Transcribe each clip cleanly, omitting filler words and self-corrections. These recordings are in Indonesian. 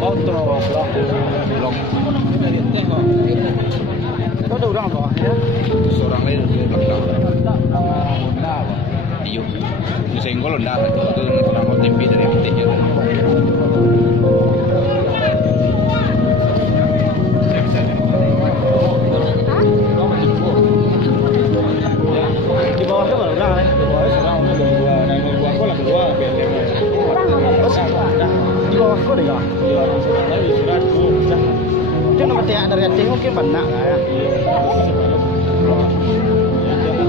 otro blog. Có đủ đâu rồi nhé. Seorang lain di belakang. Honda apa? Iyo. Disenggol Honda itu orang OTP dari MT nya. Di bawah tuh baru udah kan? Di bawah sekarang udah kedua. Nah, yang kedua aku lah kedua BLM. Di bawah aku deh kak. Iya, tapi sudah aku. Itu nomor tiga dari hati mungkin banyak lah ya.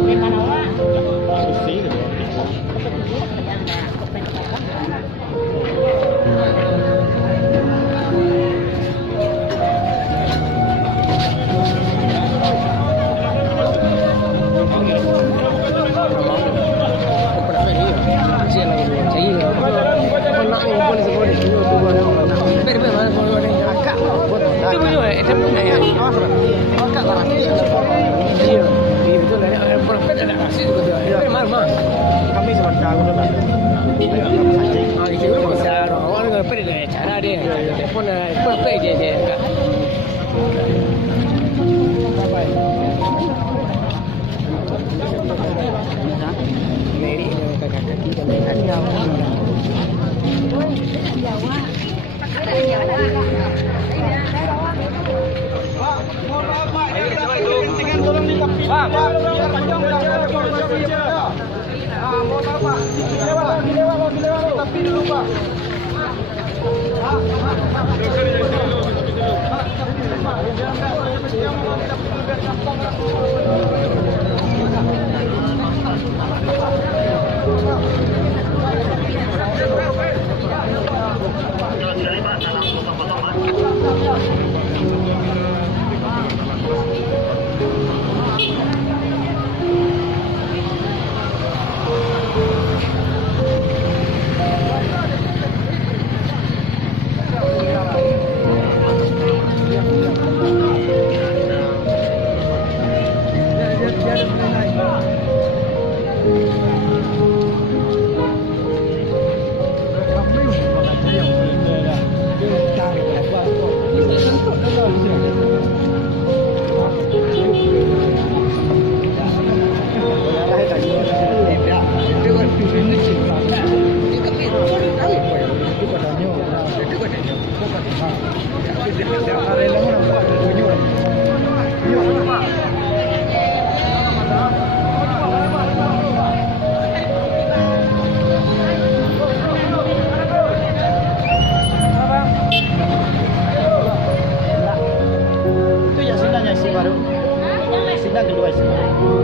Gimana wah? Bersih gitu. Kami sebentar udah lah. Itu bisa orang nggak perlu cara dia. Telepon apa dia. Ini kaki dan Tolong di tepi. Pak, biar panjang mau apa? Dilewat tapi dulu, Pak. Itu yang sindangnya isi baru. Sindang kedua isi.